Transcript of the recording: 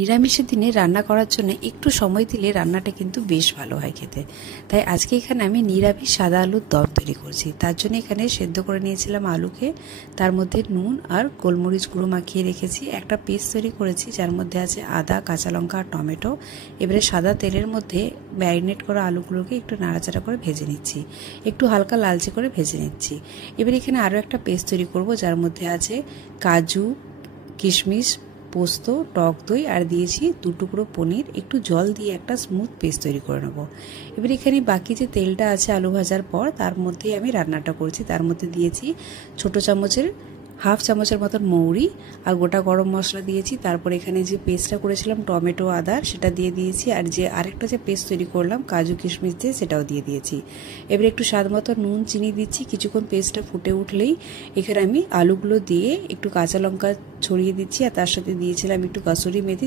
নিরামিষের দিনে রান্না করার জন্য একটু সময় দিলে রান্নাটা কিন্তু বেশ ভালো হয় খেতে। তাই আজকে এখানে আমি নিরামিষ সাদা আলুর দম তৈরি করছি। তার জন্য এখানে সেদ্ধ করে নিয়েছিলাম আলুকে, তার মধ্যে নুন আর গোলমরিচ গুঁড়ো মাখিয়ে রেখেছি। একটা পেস্ট তৈরি করেছি যার মধ্যে আছে আদা, কাঁচা লঙ্কা আর টমেটো। এবারে সাদা তেলের মধ্যে ম্যারিনেট করা আলুগুলোকে একটু নাড়াচাড়া করে ভেজে নিচ্ছি, একটু হালকা লালচে করে ভেজে নিচ্ছি। এবার এখানে আরও একটা পেস্ট তৈরি করব যার মধ্যে আছে কাজু, কিশমিশ, পোস্ত, টক দই আর দিয়েছি 2 টুকরো পনির। একটু জল দিয়ে একটা স্মুথ পেস্ট তৈরি করে নেব। এবার এখানে বাকি যে তেলটা আছে আলু ভাজার পর তার মধ্যেই আমি রান্নাটা করছি। তার মধ্যে দিয়েছি ছোটো চামচের হাফ চামচের মতন মৌরি আর গোটা গরম মশলা দিয়েছি। তারপর এখানে যে পেস্টটা করেছিলাম টমেটো আদার সেটা দিয়ে দিয়েছি, আর যে আরেকটা যে পেস্ট তৈরি করলাম কাজু কিশমিশ দিয়ে সেটাও দিয়ে দিয়েছি। এবার একটু স্বাদ মতো নুন চিনি দিচ্ছি। কিছুক্ষণ পেস্টটা ফুটে উঠলেই এখানে আমি আলুগুলো দিয়ে একটু কাঁচা লঙ্কা ছড়িয়ে দিচ্ছি, আর তার সাথে দিয়েছিলাম একটু কাসুরি মেথি।